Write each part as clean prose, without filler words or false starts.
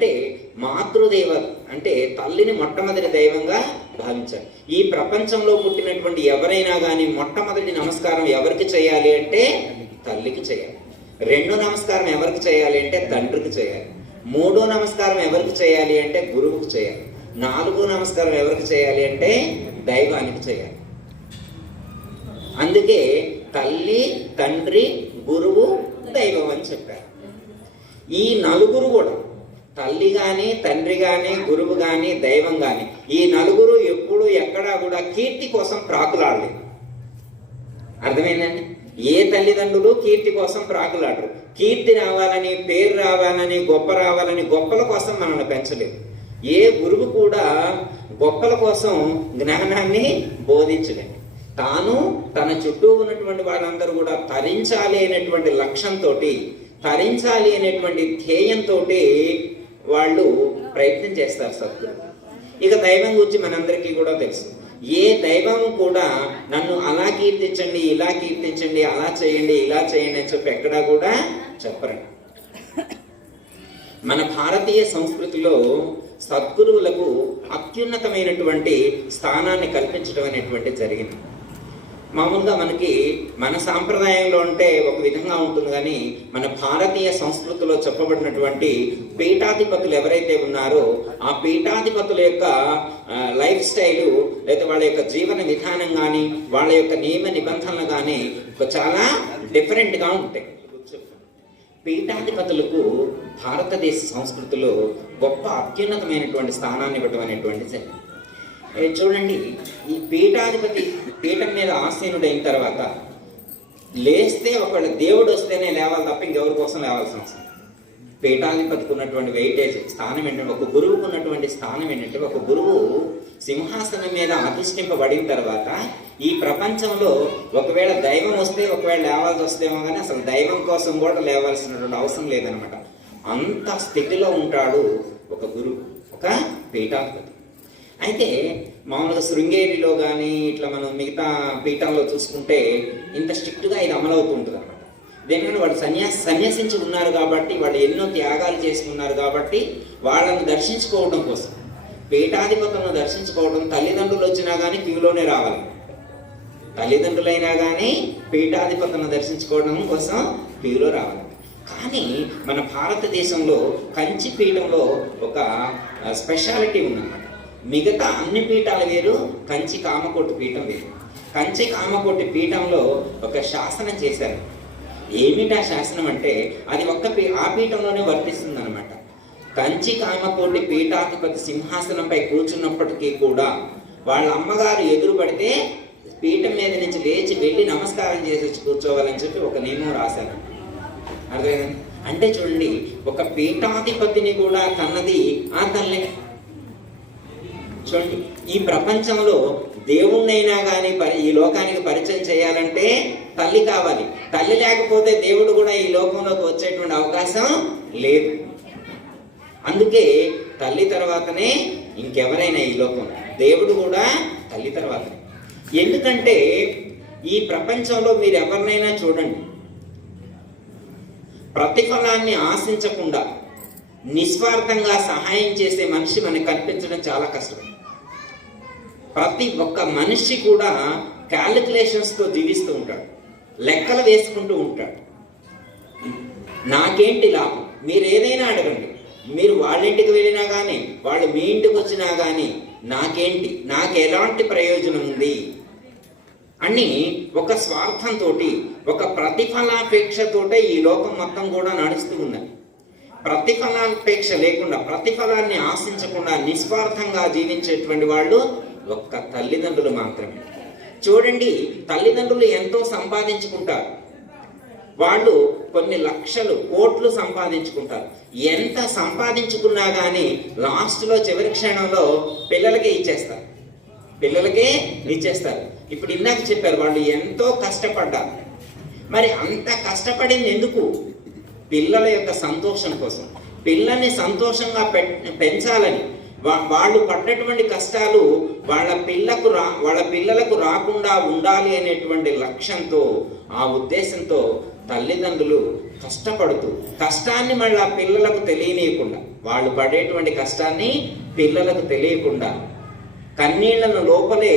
అంటే మాతృదేవ అంటే తల్లిని మొట్టమొదటి దైవంగా భావించాలి. ఈ ప్రపంచంలో పుట్టినటువంటి ఎవరైనా కానీ మొట్టమొదటి నమస్కారం ఎవరికి చేయాలి అంటే తల్లికి చేయాలి. రెండో నమస్కారం ఎవరికి చేయాలి అంటే తండ్రికి చేయాలి. మూడో నమస్కారం ఎవరికి చేయాలి అంటే గురువుకు చేయాలి. నాలుగో నమస్కారం ఎవరికి చేయాలి అంటే దైవానికి చేయాలి. అందుకే తల్లి, తండ్రి, గురువు, దైవం అని చెప్పారు. ఈ నలుగురు కూడా తల్లి కానీ, తండ్రి కానీ, గురువు కానీ, దైవం కానీ ఈ నలుగురు ఎప్పుడు ఎక్కడా కూడా కీర్తి కోసం ప్రాకులాడలేదు. అర్థమైందండి? ఏ తల్లిదండ్రులు కీర్తి కోసం ప్రాకులాడరు. కీర్తి రావాలని, పేరు రావాలని, గొప్ప రావాలని గొప్పల కోసం మనల్ని పెంచలేదు. ఏ గురువు కూడా గొప్పల కోసం జ్ఞానాన్ని బోధించలేదు. తాను తన చుట్టూ ఉన్నటువంటి వాళ్ళందరూ కూడా తరించాలి అనేటువంటి లక్ష్యంతో, తరించాలి అనేటువంటి ధ్యేయంతో వాళ్ళు ప్రయత్నం చేస్తారు సద్గురు. ఇక దైవం గురించి మనందరికీ కూడా తెలుసు. ఏ దైవం కూడా నన్ను అలా కీర్తించండి, ఇలా కీర్తించండి, అలా చేయండి, ఇలా చేయండి అని చెప్పి ఎక్కడా కూడా చెప్పరండి. మన భారతీయ సంస్కృతిలో సద్గురువులకు అత్యున్నతమైనటువంటి స్థానాన్ని కల్పించడం అనేటువంటి జరిగింది. మామూలుగా మనకి మన సాంప్రదాయంలో అంటే ఒక విధంగా ఉంటుంది, కానీ మన భారతీయ సంస్కృతిలో చెప్పబడినటువంటి పీఠాధిపతులు ఎవరైతే ఉన్నారో ఆ పీఠాధిపతుల యొక్క లైఫ్ స్టైలు లేదా వాళ్ళ యొక్క జీవన విధానం కానీ వాళ్ళ యొక్క నియమ నిబంధనలు కానీ చాలా డిఫరెంట్గా ఉంటాయి. పీఠాధిపతులకు భారతదేశ సంస్కృతిలో గొప్ప అత్యున్నతమైనటువంటి స్థానాన్ని ఇవ్వడం అనేటువంటిది. చూడండి, ఈ పీఠాధిపతి పీఠం మీద ఆసీనుడైన తర్వాత లేస్తే ఒకవేళ దేవుడు వస్తేనే లేవాలి తప్ప ఇంకెవరి కోసం లేవాల్సిన అవసరం. పీఠాధిపతికి ఉన్నటువంటి వెయిటేజ్ స్థానం ఏంటంటే, ఒక గురువుకు ఉన్నటువంటి స్థానం ఏంటంటే, ఒక గురువు సింహాసనం మీద అధిష్ఠింపబడిన తర్వాత ఈ ప్రపంచంలో ఒకవేళ దైవం వస్తే ఒకవేళ లేవాల్సి వస్తేమో కానీ అసలు దైవం కోసం కూడా లేవాల్సినటువంటి అవసరం లేదనమాట. అంత స్థితిలో ఉంటాడు ఒక గురువు, ఒక పీఠాధిపతి. అయితే మామూలుగా శృంగేరిలో కానీ ఇట్లా మనం మిగతా పీఠాల్లో చూసుకుంటే ఇంత స్ట్రిక్ట్గా ఇది అమలవుతూ ఉంటుంది అనమాట. దేనికన్నా వాళ్ళు సన్యాసించి ఉన్నారు కాబట్టి, వాళ్ళు ఎన్నో త్యాగాలు చేసుకున్నారు కాబట్టి వాళ్ళని దర్శించుకోవడం కోసం, పీఠాధిపతులను దర్శించుకోవడం, తల్లిదండ్రులు వచ్చినా కానీ క్యూలోనే రావాలి. తల్లిదండ్రులైనా కానీ పీఠాధిపతులను దర్శించుకోవడం కోసం క్యూలో రావాలి. కానీ మన భారతదేశంలో కంచి పీఠంలో ఒక స్పెషాలిటీ ఉందన్నమాట. మిగతా అన్ని పీఠాలు వేరు, కంచి కామకోటి పీఠం వేరు. కంచి కామకోటి పీఠంలో ఒక శాసనం చేశారు. ఏమిటా శాసనం అంటే అది ఆ పీఠంలోనే వర్తిస్తుంది అనమాట. కంచి కామకోటి పీఠాధిపతి సింహాసనంపై కూర్చున్నప్పటికీ కూడా వాళ్ళ అమ్మగారు ఎదురు పడితే పీఠం మీద నుంచి లేచి వెళ్ళి నమస్కారం చేసి వచ్చి కూర్చోవాలని చెప్పి ఒక నియమం రాశారు. అర్థమైంది? అంటే చూడండి, ఒక పీఠాధిపతిని కూడా కన్నది ఆ తల్లే. చూడండి, ఈ ప్రపంచంలో దేవుణ్ణైనా కానీ ఈ లోకానికి పరిచయం చేయాలంటే తల్లి కావాలి. తల్లి లేకపోతే దేవుడు కూడా ఈ లోకంలోకి వచ్చేటువంటి అవకాశం లేదు. అందుకే తల్లి తర్వాతనే ఇంకెవరైనా ఈ లోకం, దేవుడు కూడా తల్లి తర్వాతనే. ఎందుకంటే ఈ ప్రపంచంలో మీరు ఎవరినైనా చూడండి, ప్రతిఫలాన్ని ఆశించకుండా నిస్వార్థంగా సహాయం చేసే మనిషి మనకు కనిపించడం చాలా కష్టం. ప్రతి ఒక్క మనిషి కూడా క్యాలిక్యులేషన్స్తో జీవిస్తూ ఉంటాడు, లెక్కలు వేసుకుంటూ ఉంటాడు. నాకేంటి లాభం? మీరు ఏదైనా అడగండి, మీరు వాళ్ళ ఇంటికి వెళ్ళినా కానీ వాళ్ళు మీ ఇంటికి వచ్చినా కానీ నాకేంటి, నాకు ఎలాంటి ప్రయోజనం ఉంది అని ఒక స్వార్థంతో, ఒక ప్రతిఫలాపేక్షతోటే ఈ లోకం మొత్తం కూడా నడుస్తూ ఉన్నది. ప్రతిఫలాపేక్ష లేకుండా, ప్రతిఫలాన్ని ఆశించకుండా నిస్వార్థంగా జీవించేటువంటి వాళ్ళు ఒక్క తల్లిదండ్రులు మాత్రమే. చూడండి, తల్లిదండ్రులు ఎంతో సంపాదించుకుంటారు, వాళ్ళు కొన్ని లక్షలు కోట్లు సంపాదించుకుంటారు. ఎంత సంపాదించుకున్నా కానీ లాస్ట్లో చివరి క్షణంలో పిల్లలకే ఇచ్చేస్తారు. ఇప్పుడు ఇందాక చెప్పారు, వాళ్ళు ఎంతో కష్టపడ్డారు. మరి అంత కష్టపడింది ఎందుకు? పిల్లల యొక్క సంతోషం కోసం, పిల్లల్ని సంతోషంగా పెంచాలని. వాళ్ళు పడ్డటువంటి కష్టాలు వాళ్ళ పిల్లలకు రాకుండా ఉండాలి అనేటువంటి లక్ష్యంతో, ఆ ఉద్దేశంతో తల్లిదండ్రులు కష్టపడుతూ కష్టాన్ని మళ్ళీ ఆ పిల్లలకు తెలియనీయకుండా, వాళ్ళు పడేటువంటి కష్టాన్ని పిల్లలకు తెలియకుండా కన్నీళ్లను లోపలే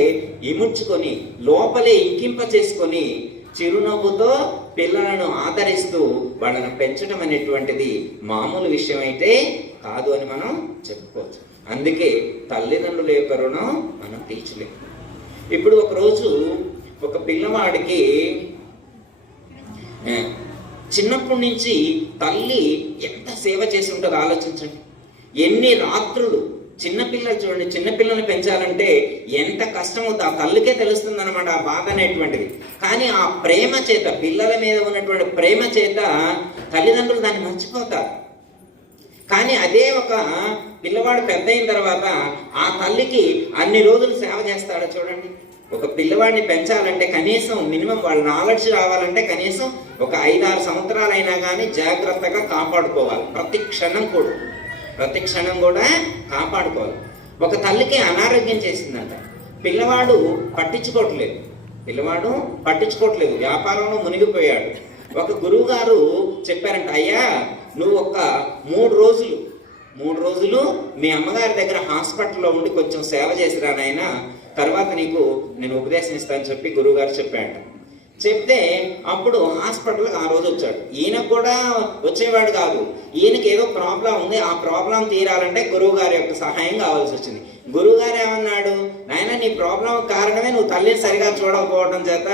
ఇముడ్చుకొని లోపలే ఇంకింప చేసుకొని చిరునవ్వుతో పిల్లలను ఆదరిస్తూ వాళ్ళను పెంచడం అనేటువంటిది మామూలు విషయం అయితే కాదు అని మనం చెప్పుకోవచ్చు. అందుకే తల్లిదండ్రుల యొక్క రుణం మనం తీర్చలేము. ఇప్పుడు ఒకరోజు ఒక పిల్లవాడికి చిన్నప్పటి నుంచి తల్లి ఎంత సేవ చేసి ఉంటుందో ఆలోచించండి. ఎన్ని రాత్రులు, చిన్నపిల్లలు చూడండి, చిన్నపిల్లల్ని పెంచాలంటే ఎంత కష్టమో ఆ తల్లికే తెలుస్తుంది అనమాట ఆ బాధ అనేటువంటిది. కానీ ఆ ప్రేమ చేత, పిల్లల మీద ఉన్నటువంటి ప్రేమ చేత తల్లిదండ్రులు దాన్ని మర్చిపోతారు. కానీ అదే ఒక పిల్లవాడు పెద్ద అయిన తర్వాత ఆ తల్లికి అన్ని రోజులు సేవ చేస్తాడో చూడండి. ఒక పిల్లవాడిని పెంచాలంటే కనీసం మినిమం వాళ్ళ నాలెడ్జ్ రావాలంటే కనీసం ఒక 5-6 సంవత్సరాలైనా కానీ జాగ్రత్తగా కాపాడుకోవాలి. ప్రతి క్షణం కూడా కాపాడుకోవాలి. ఒక తల్లికి అనారోగ్యం చేసిందంట, పిల్లవాడు పట్టించుకోవట్లేదు, వ్యాపారంలో మునిగిపోయాడు. ఒక గురువు గారు చెప్పారంట, అయ్యా నువ్వు ఒక 3 రోజులు మీ అమ్మగారి దగ్గర హాస్పిటల్లో ఉండి కొంచెం సేవ చేసిరా నాయనా, తర్వాత నీకు నేను ఉపదేశం ఇస్తానని చెప్పి గురువు గారు చెప్పాడు. చెప్తే అప్పుడు హాస్పిటల్కి ఆ రోజు వచ్చాడు. ఈయన కూడా వచ్చేవాడు కాదు. ఈయనకి ఏదో ప్రాబ్లం ఉంది, ఆ ప్రాబ్లం తీరాలంటే గురువు గారి యొక్క సహాయం కావాల్సి వచ్చింది. గురువు గారు ఏమన్నాడు, నాయన నీ ప్రాబ్లం కారణమే నువ్వు తల్లిని సరిగా చూడకపోవడం చేత,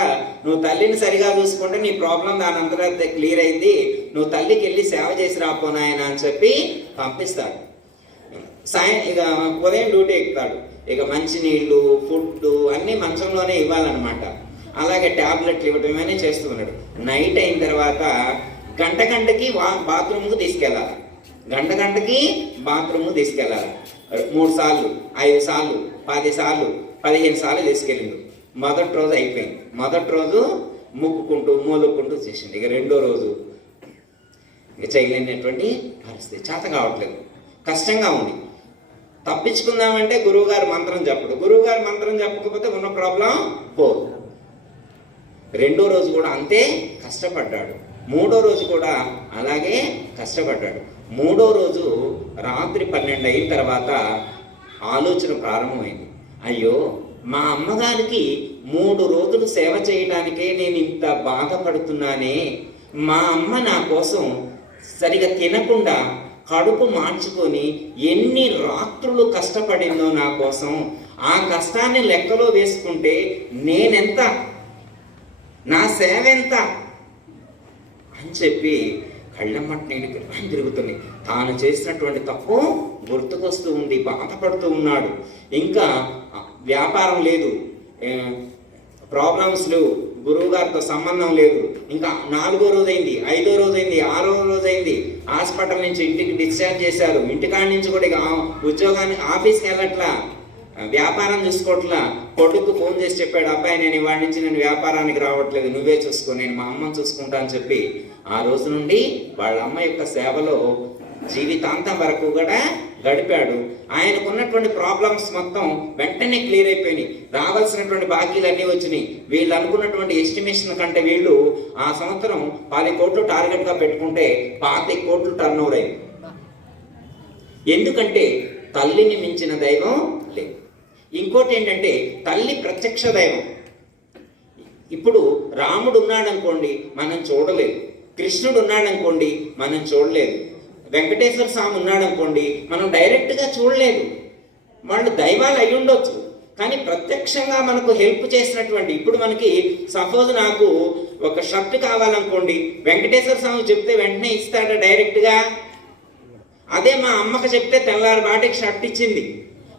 నువ్వు తల్లిని సరిగా చూసుకుంటే నీ ప్రాబ్లం దాని అంతటా క్లియర్ అయింది, నువ్వు తల్లికి వెళ్ళి సేవ చేసి రాపో నాయన అని చెప్పి పంపిస్తాడు. ఇక ఉదయం డ్యూటీ ఎక్కుతాడు. ఇక మంచినీళ్ళు, ఫుడ్ అన్నీ మంచంలోనే ఇవ్వాలన్నమాట. అలాగే ట్యాబ్లెట్లు ఇవ్వడం అని చేస్తూ ఉన్నాడు. నైట్ అయిన తర్వాత గంటకి బాత్రూమ్కు తీసుకెళ్ళాలి. 3 సార్లు, 5 సార్లు, 10 సార్లు, 15 సార్లు తీసుకెళ్ళిండు. మొదటి రోజు అయిపోయింది. మొదటి రోజు మూలుక్కుంటూ చేసిండు. ఇక రెండో రోజు ఇక చేయలేనటువంటి పరిస్థితి, చేత కావట్లేదు, కష్టంగా ఉంది. తప్పించుకుందామంటే గురువుగారు మంత్రం చెప్పడు. గురువుగారు మంత్రం చెప్పకపోతే ఉన్న ప్రాబ్లం పోదు. రెండో రోజు కూడా అంతే కష్టపడ్డాడు. మూడో రోజు కూడా అలాగే కష్టపడ్డాడు. మూడో రోజు రాత్రి 12 అయిన తర్వాత ఆలోచన ప్రారంభమైంది. అయ్యో మా అమ్మగారికి 3 రోజులు సేవ చేయడానికే నేను ఇంత బాధపడుతున్నానే. మా అమ్మ నా కోసం సరిగా తినకుండా కడుపు మార్చుకొని ఎన్ని రాత్రులు కష్టపడిందో నా కోసం. ఆ కష్టాన్ని లెక్కలో వేసుకుంటే నేనెంత, నా సేవ ఎంత అని చెప్పి కళ్ళమ్మటి నీళ్ళు తిరుగుతుంది. తాను చేసినటువంటి తప్పు గుర్తుకొస్తూ ఉంది, బాధపడుతూ ఉన్నాడు. ఇంకా వ్యాపారం లేదు, ప్రాబ్లమ్స్ లేవు, గురువు గారితో సంబంధం లేదు. ఇంకా 4వ రోజు అయింది, 5వ రోజు అయింది, 6వ రోజు అయింది. హాస్పిటల్ నుంచి ఇంటికి డిశ్చార్జ్ చేశారు. ఇంటికాడి నుంచి కూడా ఉద్యోగానికి ఆఫీస్కి వెళ్ళట్లా, వ్యాపారం చూసుకోవట్లా. కొడుకు ఫోన్ చేసి చెప్పాడు, అబ్బాయి నేను ఇవాడి నుంచి నేను వ్యాపారానికి రావట్లేదు, నువ్వే చూసుకో, నేను మా అమ్మని చూసుకుంటా అని చెప్పి ఆ రోజు నుండి వాళ్ళ అమ్మ యొక్క సేవలో జీవితాంతం వరకు కూడా గడిపాడు. ఆయనకున్నటువంటి ప్రాబ్లమ్స్ మొత్తం వెంటనే క్లియర్ అయిపోయినాయి. రావాల్సినటువంటి బాకీలన్నీ వచ్చినాయి. వీళ్ళు అనుకున్నటువంటి ఎస్టిమేషన్ కంటే వీళ్ళు ఆ సంవత్సరం 10 కోట్లు టార్గెట్గా పెట్టుకుంటే 25 కోట్లు టర్న్ ఓవర్ అయింది. ఎందుకంటే తల్లిని మించిన దైవం లేదు. ఇంకోటి ఏంటంటే తల్లి ప్రత్యక్ష దైవం. ఇప్పుడు రాముడు ఉన్నాడనుకోండి మనం చూడలేదు, కృష్ణుడు ఉన్నాడనుకోండి మనం చూడలేదు, వెంకటేశ్వర స్వామి ఉన్నాడనుకోండి మనం డైరెక్ట్గా చూడలేదు. వాళ్ళు దైవాలు అయి ఉండొచ్చు, కానీ ప్రత్యక్షంగా మనకు హెల్ప్ చేసినటువంటి, ఇప్పుడు మనకి సపోజ్ నాకు ఒక షర్ట్ కావాలనుకోండి, వెంకటేశ్వర స్వామి చెప్తే వెంటనే ఇస్తాడా డైరెక్ట్గా? అదే మా అమ్మకి చెప్తే తెల్లారి బాటికి షర్ట్ ఇచ్చింది.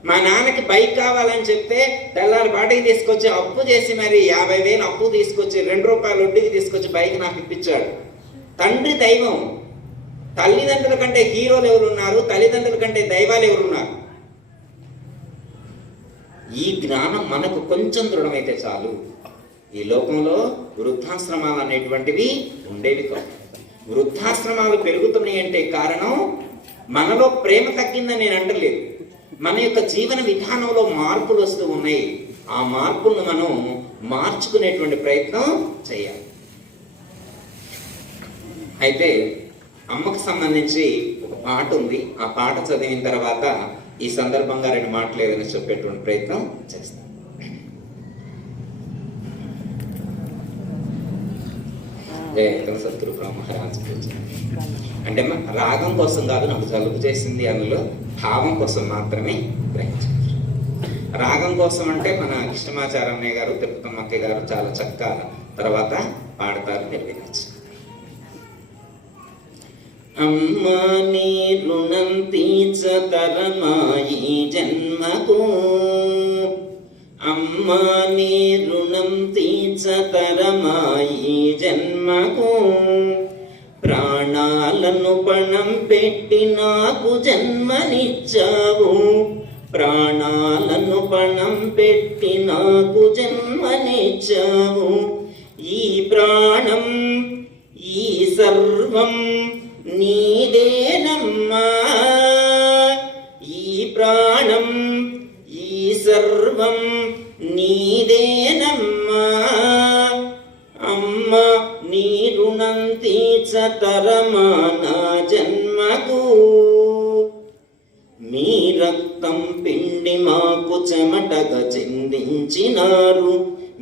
మా నాన్నకి బైక్ కావాలని చెప్తే తెల్లారి బాటికి తీసుకొచ్చి అప్పు చేసి మరి 50,000 అప్పు తీసుకొచ్చి 2 రూపాయలు వడ్డీకి తీసుకొచ్చి బైక్ నాకు ఇప్పించాడు. తండ్రి దైవం. తల్లిదండ్రుల కంటే హీరోలు ఎవరున్నారు? తల్లిదండ్రుల కంటే దైవాలు ఎవరున్నారు? ఈ జ్ఞానం మనకు కొంచెం దృఢమైతే చాలు. ఈ లోకంలో వృద్ధాశ్రమాలు అనేటువంటివి ఉండేవి కావు. వృద్ధాశ్రమాలు పెరుగుతున్నాయి అంటే కారణం మనలో ప్రేమ తగ్గిందని నేను అంటలేదు, మన యొక్క జీవన విధానంలో మార్పులు వస్తూ ఉన్నాయి. ఆ మార్పులను మనం మార్చుకునేటువంటి ప్రయత్నం చేయాలి. అయితే అమ్మకు సంబంధించి ఒక పాట ఉంది. ఆ పాట చదివిన తర్వాత ఈ సందర్భంగా 2 మాటలు ఏదైనా చెప్పేటువంటి ప్రయత్నం చేస్తాం. జయ సద్గురు మహారాజ్. అంటే రాగం కోసం కాదు, నాకు జలుబు చేసింది అందులో భావం కోసం మాత్రమే గ్రహించారు. రాగం కోసం అంటే మన కృష్ణమాచారన్నయ్య గారు, తిరుపతమ్మక్క గారు చాలా చక్కగా తర్వాత పాడతారు, నిర్వహించారు. అమ్మా నీ రుణం తీర్చతరమాయి జన్మకు, అమ్మా నీ రుణం తీర్చతరమాయి జన్మకు, ప్రాణాలను పణం పెట్టి నాకు జన్మనిచ్చావు, ప్రాణాలను పణం పెట్టి నాకు జన్మనిచ్చావు. ఈ ప్రాణం ఈ సర్వం నీదేనమ్మా, ఈ ప్రాణం ఈ సర్వం నీదేనమ్మా. అమ్మ నీ రుణం తీర్చతరమా నా జన్మకు, మీ రక్తం పిండి మాకు చెమటగా చిందించినారు,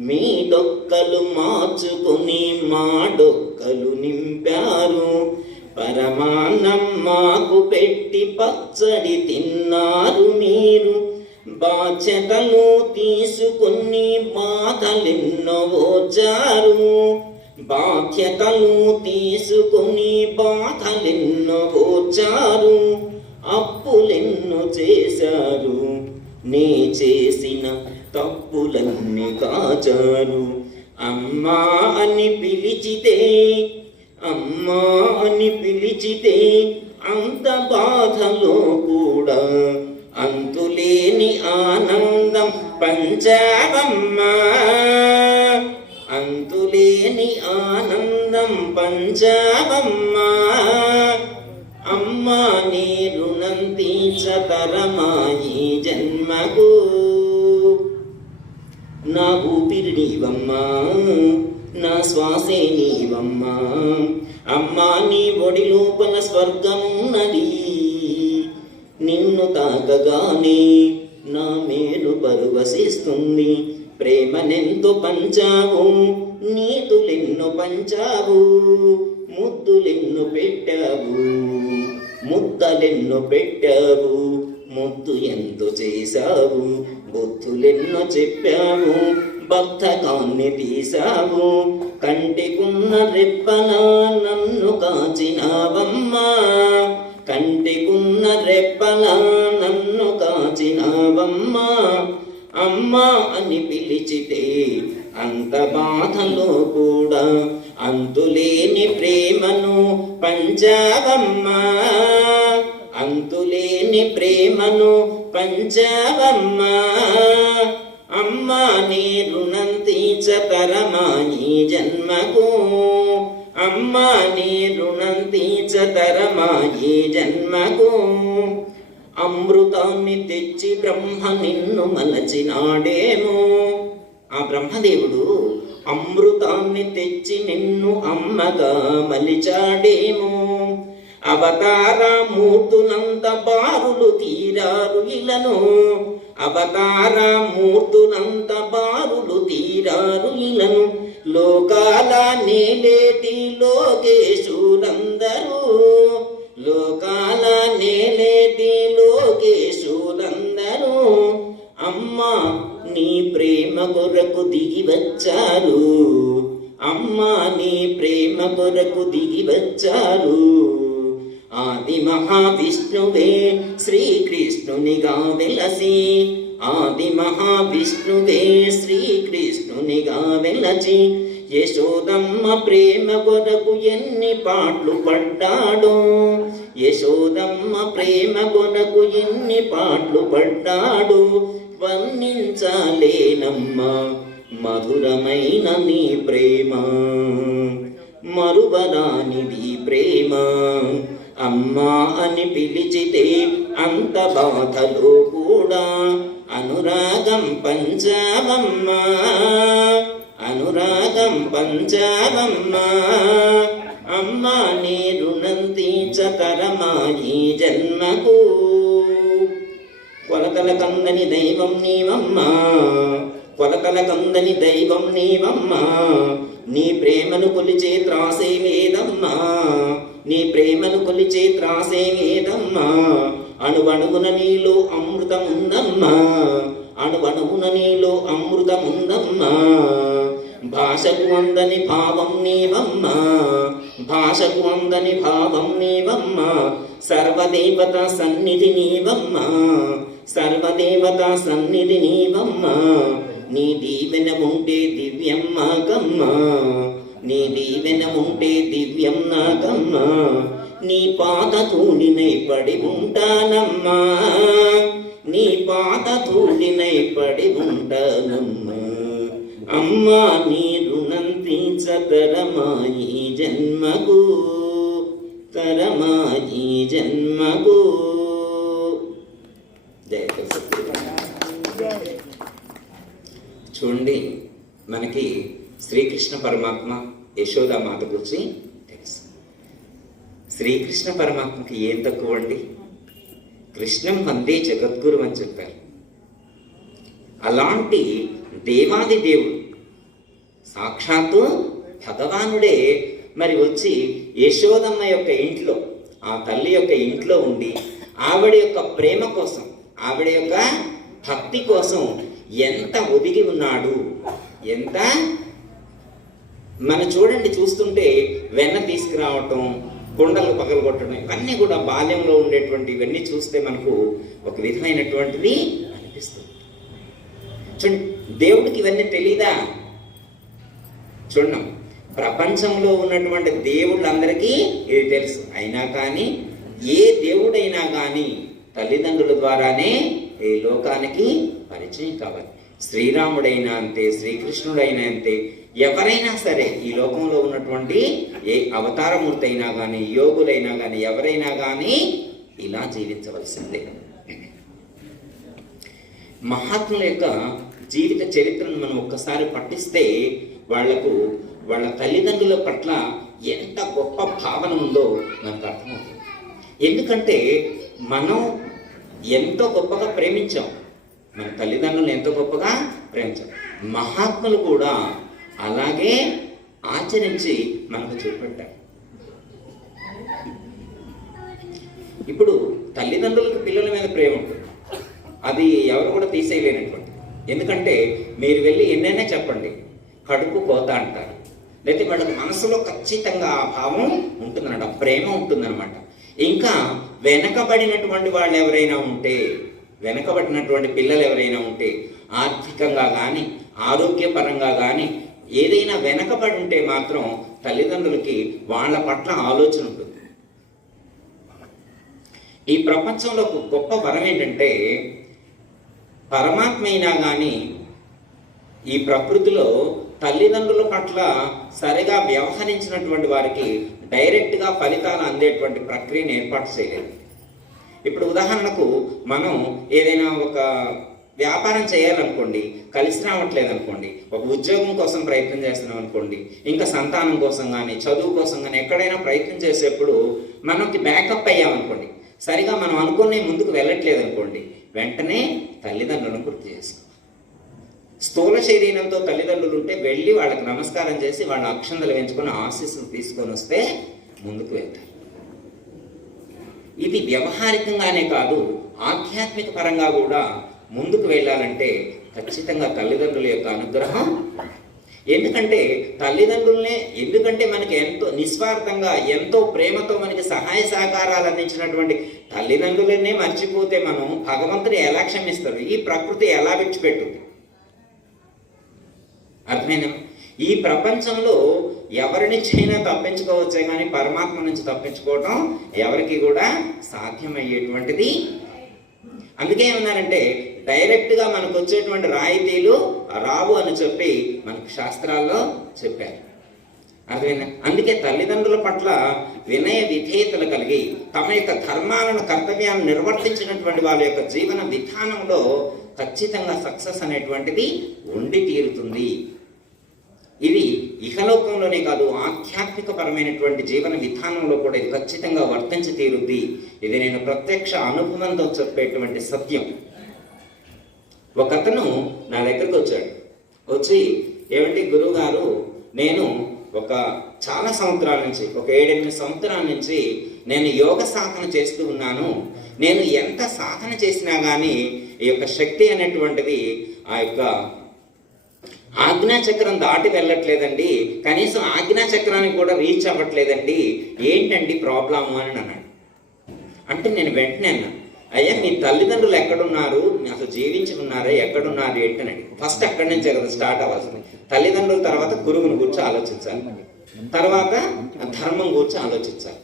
మీ డొక్కలు మార్చుకొని మా డొక్కలు నింపారు, పరమాన్నం మాకు పెట్టి పచ్చడి తిన్నారు మీరు, బాధ్యతలు తీసుకుని బాధలెన్నో ఓచారు, బాధ్యతలు తీసుకుని బాధలెన్నో ఓచారు, అప్పులెన్నో చేశారు, నే చేసిన తప్పులన్నీ కాచారు. అమ్మా అని పిలిచితే, అమ్మా అని పిలిచితే అంత బాధలో కూడా అంతులేని ఆనందం పంచావమ్మా, అంతులేని ఆనందం పంచావమ్మా. అమ్మా నీ రుణం తీర్చతరమాయి జన్మకు, నా ఊపిరి నీవమ్మా, నా శ్వాసే నీవమ్మా. అమ్మా నీ ఒడి లోపల స్వర్గమున్నది, నిన్ను తాకగానే నా మేలు పరువశిస్తుంది. ప్రేమనెంతో పంచావు, నీతులెన్నో పంచావు, ముద్దులెన్నో పెట్టావు, ముద్దలెన్నో పెట్టావు, ముద్దు ఎంతో చేశావు, బుద్ధులెన్నో చెప్పావు, బద్ధకాన్ని తీసావు, కంటికున్న రెప్పలా నన్ను కాచినావమ్మా, కంటికున్న రెప్పలా నన్ను కాచినావమ్మా. అమ్మా అని పిలిచితే అంత బాధలో కూడా అంతులేని ప్రేమను పంచావమ్మా, అంతులేని ప్రేమను పంచావమ్మా. అమ్మా నీ రుణం తీర్చతరమాయి జన్మకు, అమ్మా నీ రుణం తీర్చతరమాయి జన్మకు. అమృతాన్ని తెచ్చి బ్రహ్మ నిన్ను మలచినాడేమో, ఆ బ్రహ్మదేవుడు అమృతాన్ని తెచ్చి నిన్ను అమ్మగా మలిచాడేమో. అవతార మూర్తులంత బారులు తీరారు ఇలను, అవతార మూర్తులంత బారులు తీరారు ఇలను. లోకాల నేలేటి లోకేశులందరూ, లోకాల నేలేటి లోకేశులందరూ అమ్మా నీ ప్రేమ కొరకు దిగి వచ్చారు, అమ్మా నీ ప్రేమ కొరకు దిగి వచ్చారు. ఆది మహావిష్ణువే శ్రీకృష్ణునిగా వెలసి, ఆది మహావిష్ణువే శ్రీకృష్ణునిగా వెలచి, యశోదమ్మ ప్రేమ కొరకు ఎన్ని పాటలు పడ్డాడో, యశోదమ్మ ప్రేమ కొరకు ఎన్ని పాటలు పడ్డాడో. వర్ణించలేనమ్మా మధురమైన నీ ప్రేమ, మరువరానిది ప్రేమ. అమ్మా అని పిలిచితే అంత బాధలో కూడా అనురాగం పంచావమ్మా, అనురాగం పంచావమ్మా. అమ్మా నీ రుణం తీర్చతరమా ఈ జన్మకు, కొలతల కందని దైవం నీవమ్మా, కొలతల కందని దైవం నీవమ్మా, నీ ప్రేమను కొలిచే త్రాసే వేదమ్మా, నీ ప్రేమను కొలిచే త్రాసే వేదమ్మా, అణువణువున నీలో అమృతముందమ్మా, అణువణువున నీలో అమృతముందమ్మా, భాషకు అందని భావం నీవమ్మా, భాషకు అందని భావం నీవమ్మా, సర్వదేవత సన్నిధి నీవమ్మా, సర్వదేవత సన్నిధి నీవమ్మా, నీ దీవెన ఉంటే దివ్యం నాకమ్మా, నీ దీవెన ఉంటే దివ్యం నాకమ్మా, నీ పాద ధూళినై పడి ఉంటానమ్మా, నీ పాద ధూళినై పడి ఉంటానమ్మా, అమ్మా నీ రుణం తీర్చతరమా ఈ జన్మకు, తరమా ఈ జన్మకు. చూడండి, మనకి శ్రీకృష్ణ పరమాత్మ యశోదామాత గురించి తెలుసు. శ్రీకృష్ణ పరమాత్మకి ఏం తక్కువ అండి? కృష్ణం వందే జగద్గురు అని చెప్పారు. అలాంటి దేవాది దేవుడు సాక్షాత్తు భగవానుడే మరి వచ్చి యశోదమ్మ యొక్క ఇంట్లో, ఆ తల్లి యొక్క ఇంట్లో ఉండి ఆవిడ యొక్క ప్రేమ కోసం, ఆవిడ యొక్క భక్తి కోసం ఎంత ఒదిగి ఉన్నాడు, ఎంత మన చూడండి, చూస్తుంటే వెన్న తీసుకురావటం, కుండలు పగలగొట్టడం, ఇవన్నీ కూడా బాల్యంలో ఉండేటువంటి ఇవన్నీ చూస్తే మనకు ఒక విధమైనటువంటిది అనిపిస్తుంది. చూడండి, దేవుడికి ఇవన్నీ తెలీదా? చూడండి, ప్రపంచంలో ఉన్నటువంటి దేవుళ్ళందరికీ ఇది తెలుసు. అయినా కానీ ఏ దేవుడైనా కానీ తల్లిదండ్రుల ద్వారానే ఈ లోకానికి పరిచయం కావాలి. శ్రీరాముడైనా అంతే, శ్రీకృష్ణుడైనా అంతే, ఎవరైనా సరే ఈ లోకంలో ఉన్నటువంటి ఏ అవతారమూర్తి అయినా కానీ, యోగులైనా కానీ, ఎవరైనా కానీ ఇలా జీవించవలసిందే. మహాత్ముల యొక్క జీవిత చరిత్రను మనం ఒక్కసారి పఠిస్తే వాళ్లకు వాళ్ళ తల్లిదండ్రుల పట్ల ఎంత గొప్ప భావన ఉందో మనకు అర్థమవుతుంది. ఎందుకంటే మనం ఎంతో గొప్పగా ప్రేమించాం, మన తల్లిదండ్రులను ఎంతో గొప్పగా ప్రేమించాం. మహాత్ములు కూడా అలాగే ఆచరించి మనకు చూపెట్టారు. ఇప్పుడు తల్లిదండ్రులకు పిల్లల మీద ప్రేమ ఉంటుంది, అది ఎవరు కూడా తీసేయలేనటువంటి. ఎందుకంటే మీరు వెళ్ళి ఎన్నైనా చెప్పండి, కడుపు కోత అంటారు, లేకపోతే వాళ్ళకి మనసులో ఖచ్చితంగా ఆ భావం ఉంటుందన్నమాట, ప్రేమ ఉంటుందన్నమాట. ఇంకా వెనకబడినటువంటి వాళ్ళు ఎవరైనా ఉంటే, వెనకబడినటువంటి పిల్లలు ఎవరైనా ఉంటే, ఆర్థికంగా కానీ ఆరోగ్యపరంగా కానీ ఏదైనా వెనకబడి ఉంటే మాత్రం తల్లిదండ్రులకి వాళ్ళ పట్ల ఆలోచన ఉంటుంది. ఈ ప్రపంచంలో గొప్ప వరం ఏంటంటే, పరమాత్మ అయినా కానీ ఈ ప్రకృతిలో తల్లిదండ్రుల పట్ల సరిగా వ్యవహరించినటువంటి వారికి డైరెక్ట్గా ఫలితాలు అందేటువంటి ప్రక్రియను ఏర్పాటు చేయలేదు. ఇప్పుడు ఉదాహరణకు మనం ఏదైనా ఒక వ్యాపారం చేయాలనుకోండి, కలిసి రావట్లేదు అనుకోండి, ఒక ఉద్యోగం కోసం ప్రయత్నం చేస్తున్నాం అనుకోండి, ఇంకా సంతానం కోసం కానీ చదువు కోసం కానీ ఎక్కడైనా ప్రయత్నం చేసేప్పుడు మనకి బ్యాకప్ అయ్యామనుకోండి, సరిగా మనం అనుకునే ముందుకు వెళ్ళట్లేదు అనుకోండి, వెంటనే తల్లిదండ్రులను గుర్తు చేసుకోవాలి. స్థూల శరీరంతో తల్లిదండ్రులు ఉంటే వెళ్ళి వాళ్ళకి నమస్కారం చేసి వాళ్ళ అక్షంతలు వేయించుకొని ఆశీస్సులు తీసుకొని వస్తే ముందుకు వెళ్తారు. ఇది వ్యవహారికంగానే కాదు, ఆధ్యాత్మిక పరంగా కూడా ముందుకు వెళ్ళాలంటే ఖచ్చితంగా తల్లిదండ్రుల యొక్క అనుగ్రహం. ఎందుకంటే తల్లిదండ్రులనే, ఎందుకంటే మనకి ఎంతో నిస్వార్థంగా ఎంతో ప్రేమతో మనకి సహాయ సహకారాలు అందించినటువంటి తల్లిదండ్రులనే మర్చిపోతే మనం భగవంతుడు ఎలా క్షమిస్తాడు, ఈ ప్రకృతి ఎలా విడిచిపెట్టుద్ది? అర్థమైనా? ఈ ప్రపంచంలో ఎవరి నుంచైనా తప్పించుకోవచ్చే కానీ పరమాత్మ నుంచి తప్పించుకోవటం ఎవరికి కూడా సాధ్యమయ్యేటువంటిది. అందుకే ఏమన్నారంటే, డైరెక్ట్గా మనకు వచ్చేటువంటి రాయితీలు రావు అని చెప్పి మనకు శాస్త్రాల్లో చెప్పారు. అర్థమైనా? అందుకే తల్లిదండ్రుల పట్ల వినయ విధేయతలు కలిగి తమ యొక్క ధర్మాలను, కర్తవ్యాలను నిర్వర్తించినటువంటి వాళ్ళ యొక్క జీవన విధానంలో ఖచ్చితంగా సక్సెస్ అనేటువంటిది ఉండి తీరుతుంది. ఇది ఇహ ఇహలోకంలోనే కాదు ఆధ్యాత్మిక పరమైనటువంటి జీవన విధానంలో కూడా ఇది ఖచ్చితంగా వర్తించి తీరుద్ది. ఇది నేను ప్రత్యక్ష అనుభవంతో చెప్పేటువంటి సత్యం. ఒకతను నా దగ్గరకు వచ్చాడు. వచ్చి, ఏమంటే గురువు గారు, నేను చాలా సంవత్సరాల నుంచి, ఒక 7-8 సంవత్సరాల నుంచి నేను యోగ సాధన చేస్తూ ఉన్నాను. నేను ఎంత సాధన చేసినా కానీ ఈ యొక్క శక్తి అనేటువంటిది ఆ యొక్క ఆజ్ఞాచక్రం దాటి వెళ్ళట్లేదండి, కనీసం ఆజ్ఞాచక్రానికి కూడా రీచ్ అవ్వట్లేదండి, ఏంటండి ప్రాబ్లము అని అన్నాడు. అంటే నేను వెంటనే అన్నా, అయ్యా మీ తల్లిదండ్రులు ఎక్కడున్నారు, అసలు జీవించి ఉన్నారా, ఎక్కడున్నారు ఏంటనండి. ఫస్ట్ అక్కడి నుంచే కదా స్టార్ట్ అవ్వాల్సింది. తల్లిదండ్రుల తర్వాత గురువుని గురించి ఆలోచించాలి, తర్వాత ధర్మం గురించి ఆలోచించాలి.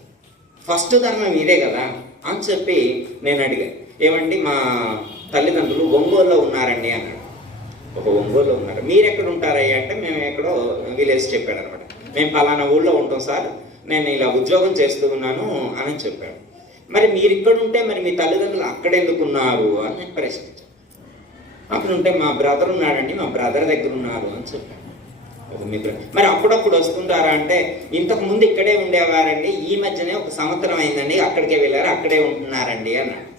ఫస్ట్ ధర్మం ఇదే కదా అని చెప్పి నేను అడిగా, ఏమండి మా తల్లిదండ్రులు ఒంగోలులో ఉన్నారండి అన్నాడు. ఒక ఒంగోలులో ఉన్నారు, మీరు ఎక్కడ ఉంటారయ్యా అంటే మేము ఎక్కడో విలేజ్ చెప్పాడు అనమాట. మేము పలానా ఊళ్ళో ఉంటాం సార్, నేను ఇలా ఉద్యోగం చేస్తూ ఉన్నాను అని చెప్పాడు. మరి మీరు ఇక్కడ ఉంటే మరి మీ తల్లిదండ్రులు అక్కడెందుకున్నారు అని నేను ప్రశ్నించాను. అక్కడ ఉంటే మా బ్రదర్ ఉన్నాడండి, మా బ్రదర్ దగ్గర ఉన్నారు అని చెప్పాను. మరి అప్పుడప్పుడు వస్తుంటారా అంటే, ఇంతకు ముందు ఇక్కడే ఉండేవారండి, ఈ మధ్యనే 1 సంవత్సరం అయిందండి, అక్కడికే వెళ్ళారు, అక్కడే ఉంటున్నారండి అన్నాడు.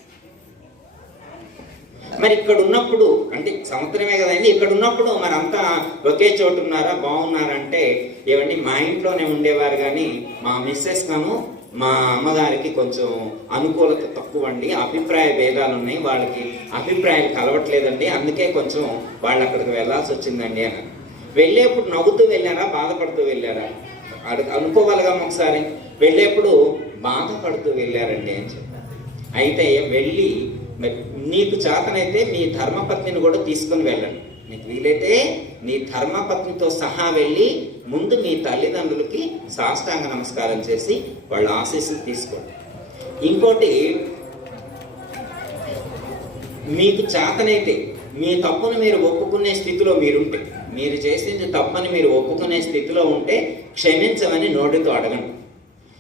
మరి ఇక్కడ ఉన్నప్పుడు అంటే సంవత్సరమే కదండి, ఇక్కడ ఉన్నప్పుడు మరి అంతా ఒకే చోటు ఉన్నారా, బాగున్నారంటే, ఏమండి మా ఇంట్లోనే ఉండేవారు కానీ మా మిస్సెస్ గాను మా అమ్మగారికి కొంచెం అనుకూలత తక్కువ అండి, అభిప్రాయ భేదాలు ఉన్నాయి, వాళ్ళకి అభిప్రాయాలు కలవట్లేదండి, అందుకే కొంచెం వాళ్ళు అక్కడికి వెళ్ళాల్సి వచ్చిందండి అన్నారు. వెళ్ళేప్పుడు నవ్వుతూ వెళ్ళారా, బాధపడుతూ వెళ్ళారా? అనుకోవాలిగా ఒకసారి. వెళ్ళేప్పుడు బాధపడుతూ వెళ్ళారండి అని చెప్పారు. అయితే వెళ్ళి నీకు చేతనైతే మీ ధర్మపత్నిని కూడా తీసుకుని వెళ్ళండి, నీకు వీలైతే నీ ధర్మపత్నితో సహా వెళ్ళి ముందు మీ తల్లిదండ్రులకి సాష్టాంగ నమస్కారం చేసి వాళ్ళ ఆశీస్సులు తీసుకోండి. ఇంకోటి, మీకు చేతనైతే మీ తప్పును మీరు ఒప్పుకునే స్థితిలో మీరుంటే, మీరు చేసింది తప్పని మీరు ఒప్పుకునే స్థితిలో ఉంటే క్షమించమని నోటితో అడగండి.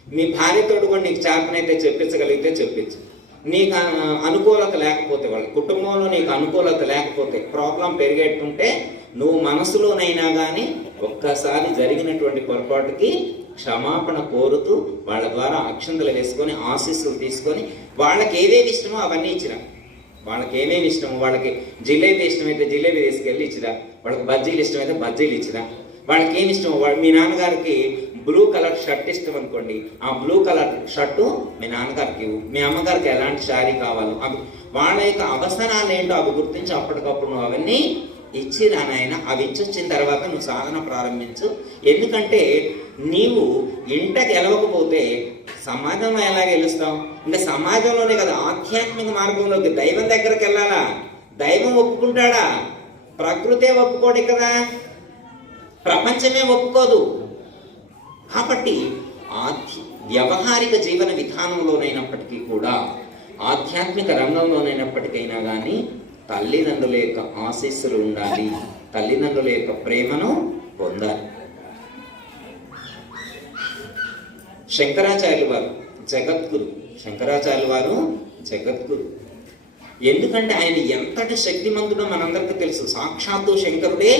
మీ భార్యతోడు కూడా నీకు చేతనైతే చెప్పించగలిగితే చెప్పించు. నీకు అనుకూలత లేకపోతే, వాళ్ళ కుటుంబంలో నీకు అనుకూలత లేకపోతే, ప్రాబ్లం పెరిగేట్టుంటే నువ్వు మనసులోనైనా కానీ ఒక్కసారి జరిగినటువంటి పొరపాటుకి క్షమాపణ కోరుతూ వాళ్ళ ద్వారా అక్షంతలు వేసుకొని ఆశీస్సులు తీసుకొని వాళ్ళకి ఏవేవి ఇష్టమో అవన్నీ ఇచ్చిరా. వాళ్ళకి ఏమేమి ఇష్టమో, వాళ్ళకి జిలేబీ ఇష్టమైతే జిలేబీ తీసుకెళ్ళి ఇచ్చిరా, వాళ్ళకి బజ్జీలు ఇష్టమైతే బజ్జీలు ఇచ్చిరా. వాళ్ళకి ఏమి ఇష్టమో, మీ నాన్నగారికి బ్లూ కలర్ షర్ట్ ఇష్టం అనుకోండి, ఆ బ్లూ కలర్ షర్టు మీ నాన్నగారికి ఇవ్వు. మీ అమ్మగారికి ఎలాంటి శారీ కావాలో అవి, వాళ్ళ యొక్క అవసరాలు ఏంటో అవి గుర్తించి అప్పటికప్పుడు నువ్వు అవన్నీ ఇచ్చిరా నాయన. అవి ఇచ్చొచ్చిన తర్వాత నువ్వు సాధన ప్రారంభించు. ఎందుకంటే నీవు ఇంట గెలవకపోతే సమాజంలో ఎలా గెలుస్తావు? అంటే సమాజంలోనే కదా, ఆధ్యాత్మిక మార్గంలోకి దైవం దగ్గరికి వెళ్ళాలా. దైవం ఒప్పుకుంటాడా? ప్రకృతే ఒప్పుకోడు కదా, ప్రపంచమే ఒప్పుకోదు. కాబట్టి వ్యవహారిక జీవన విధానంలోనైనప్పటికీ కూడా, ఆధ్యాత్మిక రంగంలోనైనప్పటికైనా కానీ తల్లిదండ్రుల యొక్క ఆశీస్సులు ఉండాలి, తల్లిదండ్రుల యొక్క ప్రేమను పొందాలి. శంకరాచార్యులు వారు జగద్గురు. శంకరాచార్యులు వారు జగద్గురు. ఎందుకంటే ఆయన ఎంతటి శక్తిమంతుడో మనందరికీ తెలుసు. సాక్షాత్తు శంకరుడే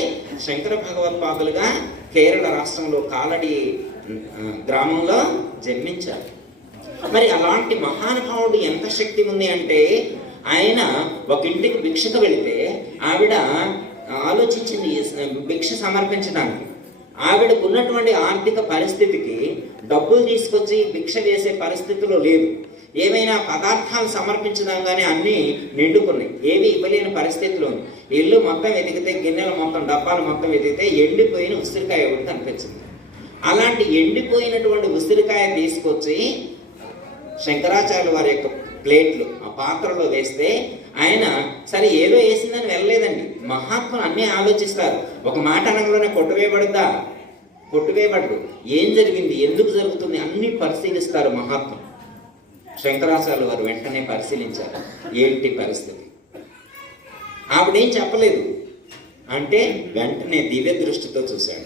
శంకర భగవత్పాదులుగా కేరళ రాష్ట్రంలో కాలడి గ్రామంలో జన్మించారు. మరి అలాంటి మహానుభావుడు ఎంత శక్తి ఉంది అంటే, ఆయన ఒక ఇంటికి భిక్షకు వెళితే ఆవిడ ఆలోచించింది భిక్ష సమర్పించడానికి. ఆవిడకు ఉన్నటువంటి ఆర్థిక పరిస్థితికి డబ్బులు తీసుకొచ్చి భిక్ష వేసే పరిస్థితిలో లేదు. ఏమైనా పదార్థాలు సమర్పించడంగానే అన్నీ నిండుకున్నాయి, ఏవి ఇవ్వలేని పరిస్థితిలో. ఇల్లు మొత్తం వెతికితే, గిన్నెలు మొత్తం, డబ్బాలు మొత్తం వెతికితే ఎండిపోయిన ఉసిరికాయ ఒకటి కనిపించింది. అలాంటి ఎండిపోయినటువంటి ఉసిరికాయ తీసుకొచ్చి శంకరాచార్యుల వారి యొక్క ప్లేట్లు, ఆ పాత్రలో వేస్తే ఆయన సరే ఏదో వేసిందని వెళ్ళలేదండి. మహాత్ములు అన్నీ ఆలోచిస్తారు. ఒక మాట అనగలోనే కొట్టువేయబడుద్దా? కొట్టువేయబడదు. ఏం జరిగింది, ఎందుకు జరుగుతుంది అన్ని పరిశీలిస్తారు మహాత్ములు. శంకరాచార్యుల వారు వెంటనే పరిశీలించారు, ఏంటి పరిస్థితి. ఆవిడేం చెప్పలేదు అంటే వెంటనే దివ్య దృష్టితో చూశాడు.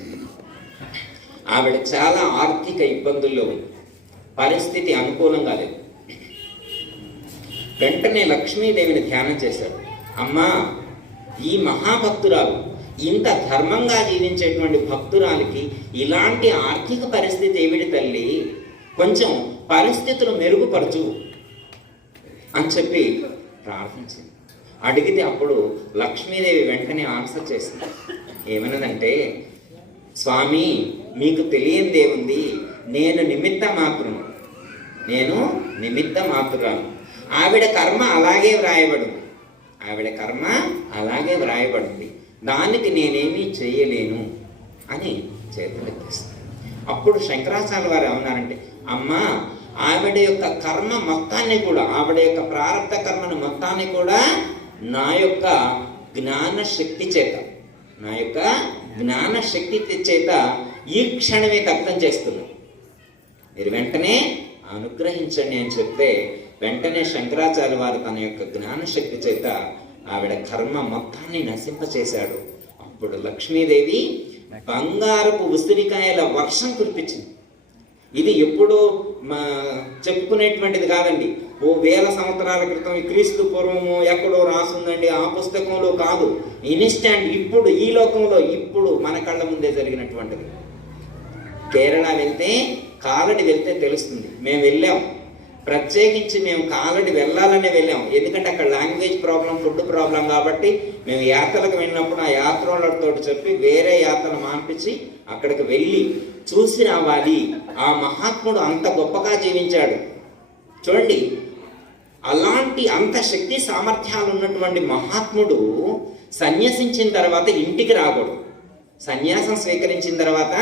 ఆవిడ చాలా ఆర్థిక ఇబ్బందుల్లో ఉంది, పరిస్థితి అనుకూలంగా లేదు. వెంటనే లక్ష్మీదేవిని ధ్యానం చేశాడు. అమ్మా, ఈ మహాభక్తురాలు ఇంత ధర్మంగా జీవించేటువంటి భక్తురాలికి ఇలాంటి ఆర్థిక పరిస్థితి ఏమిటి తల్లి, కొంచెం పరిస్థితులు మెరుగుపరచు అని చెప్పి ప్రార్థించింది. అడిగితే అప్పుడు లక్ష్మీదేవి వెంటనే ఆన్సర్ చేసింది. ఏమన్నదంటే, స్వామి మీకు తెలియందేముంది, నేను నిమిత్త మాత్రురాలు. ఆవిడ కర్మ అలాగే వ్రాయబడింది, దానికి నేనేమీ చేయలేను అని చేతులెత్తేస్తాను. అప్పుడు శంకరాచార్య వారు ఏమన్నారంటే, అమ్మా ఆవిడ యొక్క కర్మ మొత్తాన్ని కూడా, ఆవిడ యొక్క ప్రారంభ కర్మను మొత్తాన్ని కూడా నా యొక్క జ్ఞాన శక్తి చేత ఈ క్షణమే దగ్ధం చేస్తున్నాను, మీరు వెంటనే అనుగ్రహించండి అని చెప్తే వెంటనే శంకరాచార్య వారు తన యొక్క జ్ఞానశక్తి చేత ఆవిడ కర్మ మొత్తాన్ని నశింపచేశాడు. అప్పుడు లక్ష్మీదేవి బంగారపు ఉసిరికాయల వర్షం కురిపించింది. ఇది ఎప్పుడో చెప్పుకునేటువంటిది కాదండి, ఓ వేల సంవత్సరాల క్రితం క్రీస్తు పూర్వము ఎక్కడో రాసుందండి, ఆ పుస్తకంలో కాదు. ఇన్స్టాంట్, ఇప్పుడు ఈ లోకంలో ఇప్పుడు మన కళ్ళ ముందే జరిగినటువంటిది. కేరళ కాలడి వెళ్తే తెలుస్తుంది. మేము వెళ్ళాం, ప్రత్యేకించి మేము కాలడి వెళ్ళాలనే వెళ్ళాం. ఎందుకంటే అక్కడ లాంగ్వేజ్ ప్రాబ్లం, ఫుడ్ ప్రాబ్లం కాబట్టి మేము యాత్రలకు వెళ్ళినప్పుడు ఆ యాత్రలతో చెప్పి వేరే యాత్రలు మాన్పించి అక్కడికి వెళ్ళి చూసి రావాలి. ఆ మహాత్ముడు అంత గొప్పగా జీవించాడు చూడండి. అలాంటి అంత శక్తి సామర్థ్యాలు ఉన్నటువంటి మహాత్ముడు సన్యసించిన తర్వాత ఇంటికి రాకూడదు, సన్యాసం స్వీకరించిన తర్వాత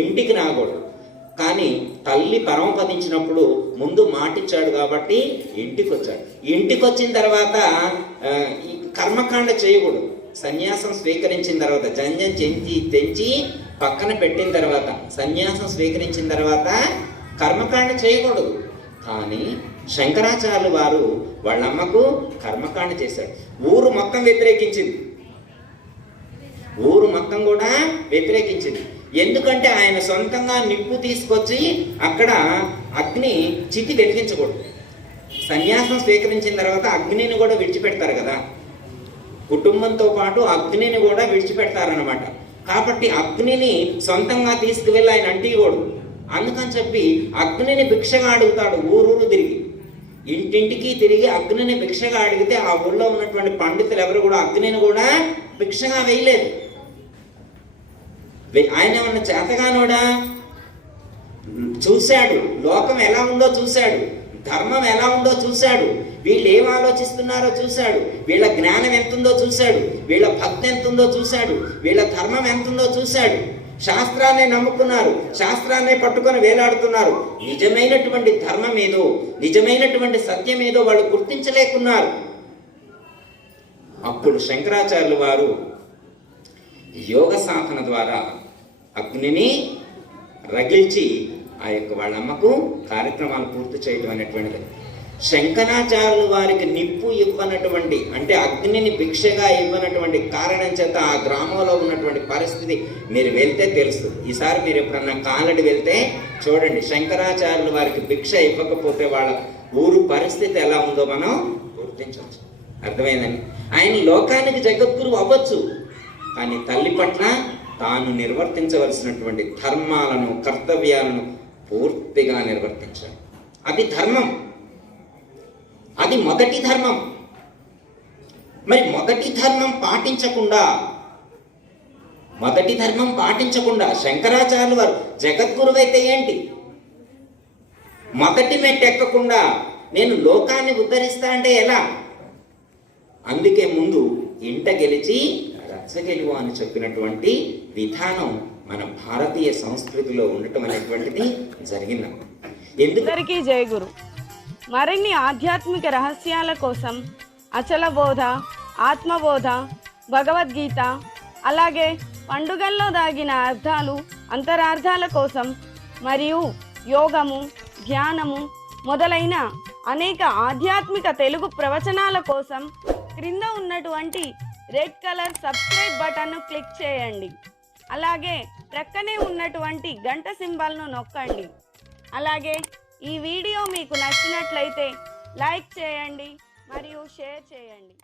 ఇంటికి రాకూడదు. కానీ తల్లి పరమపదించినప్పుడు ముందు మాటిచ్చాడు కాబట్టి ఇంటికి వచ్చాడు. ఇంటికి వచ్చిన తర్వాత ఈ కర్మకాండ చేయకూడదు. సన్యాసం స్వీకరించిన తర్వాత జంజం తెంచి పక్కన పెట్టిన తర్వాత, సన్యాసం స్వీకరించిన తర్వాత కర్మకాండ చేయకూడదు. కానీ శంకరాచార్యులు వారు వాళ్ళమ్మకు కర్మకాండ చేశాడు. ఊరు మొత్తం కూడా వ్యతిరేకించింది. ఎందుకంటే ఆయన సొంతంగా నిప్పు తీసుకొచ్చి అక్కడ అగ్ని చితి వెలిగించకూడదు. సన్యాసం స్వీకరించిన తర్వాత అగ్నిని కూడా విడిచిపెడతారు కదా, కుటుంబంతో పాటు అగ్నిని కూడా విడిచిపెడతారనమాట. కాబట్టి అగ్నిని సొంతంగా తీసుకువెళ్ళి ఆయన అంటికూడదు. అందుకని చెప్పి అగ్నిని భిక్షగా అడుగుతాడు. ఊరూరు తిరిగి, ఇంటింటికి తిరిగి అగ్నిని భిక్షగా అడిగితే ఆ ఊళ్ళో ఉన్నటువంటి పండితులు ఎవరు కూడా అగ్నిని కూడా భిక్షగా వేయలేదు. ఆయన ఏమన్నా చేతగానోడా? చూశాడు, లోకం ఎలా ఉందో చూశాడు, ధర్మం ఎలా ఉందో చూశాడు, వీళ్ళు ఏం ఆలోచిస్తున్నారో చూశాడు, వీళ్ళ జ్ఞానం ఎంతుందో చూశాడు, వీళ్ళ భక్తి ఎంతుందో చూశాడు, వీళ్ళ ధర్మం ఎంతుందో చూశాడు. శాస్త్రాన్నే నమ్ముకున్నారు, శాస్త్రాన్నే పట్టుకొని వేలాడుతున్నారు. నిజమైనటువంటి ధర్మం ఏదో, నిజమైనటువంటి సత్యం ఏదో వాళ్ళు గుర్తించలేకున్నారు. అప్పుడు శంకరాచార్యులు వారు యోగ సాధన ద్వారా అగ్నిని రగిల్చి ఆ యొక్క వాళ్ళమ్మకు కార్యక్రమాలు పూర్తి చేయడం అనేటువంటిది. శంకరాచార్యులు వారికి నిప్పు ఇవ్వనటువంటి, అంటే అగ్నిని భిక్షగా ఇవ్వనటువంటి కారణం చేత ఆ గ్రామంలో ఉన్నటువంటి పరిస్థితి మీరు వెళ్తే తెలుస్తుంది. ఈసారి మీరు ఎప్పుడన్నా కాలడి వెళ్తే చూడండి, శంకరాచార్యులు వారికి భిక్ష ఇవ్వకపోతే వాళ్ళ ఊరు పరిస్థితి ఎలా ఉందో మనం గుర్తించవచ్చు. అర్థమైందని. ఆయన లోకానికి జగద్గురు అవ్వచ్చు, కానీ తల్లి పట్ల తాను నిర్వర్తించవలసినటువంటి ధర్మాలను, కర్తవ్యాలను పూర్తిగా నిర్వర్తించాలి. అది ధర్మం, అది మొదటి ధర్మం. మరి మొదటి ధర్మం పాటించకుండా శంకరాచార్యులు వారు జగద్గురువైతే ఏంటి? మొదటి మెట్టు ఎక్కకుండా నేను లోకాన్ని ఉద్ధరిస్తా అంటే ఎలా? అందుకే ముందు ఇంట గెలిచి రచ్చగెలువు అని చెప్పినటువంటి విధానం మన భారతీయ సంస్కృతిలో ఉండటం అనేటువంటిది జరిగింది. అందరికీ జై గురు. మరిన్ని ఆధ్యాత్మిక రహస్యాల కోసం అచల బోధ, ఆత్మబోధ, భగవద్గీత, అలాగే పండుగల్లో దాగిన అర్థాలు, అంతరార్థాల కోసం మరియు యోగము, ధ్యానము మొదలైన అనేక ఆధ్యాత్మిక తెలుగు ప్రవచనాల కోసం క్రింద ఉన్నటువంటి రెడ్ కలర్ సబ్స్క్రైబ్ బటన్ను క్లిక్ చేయండి. అలాగే ప్రక్కనే ఉన్నటువంటి గంట సింబల్ను నొక్కండి. అలాగే ఈ వీడియో మీకు నచ్చినట్లయితే లైక్ చేయండి మరియు షేర్ చేయండి.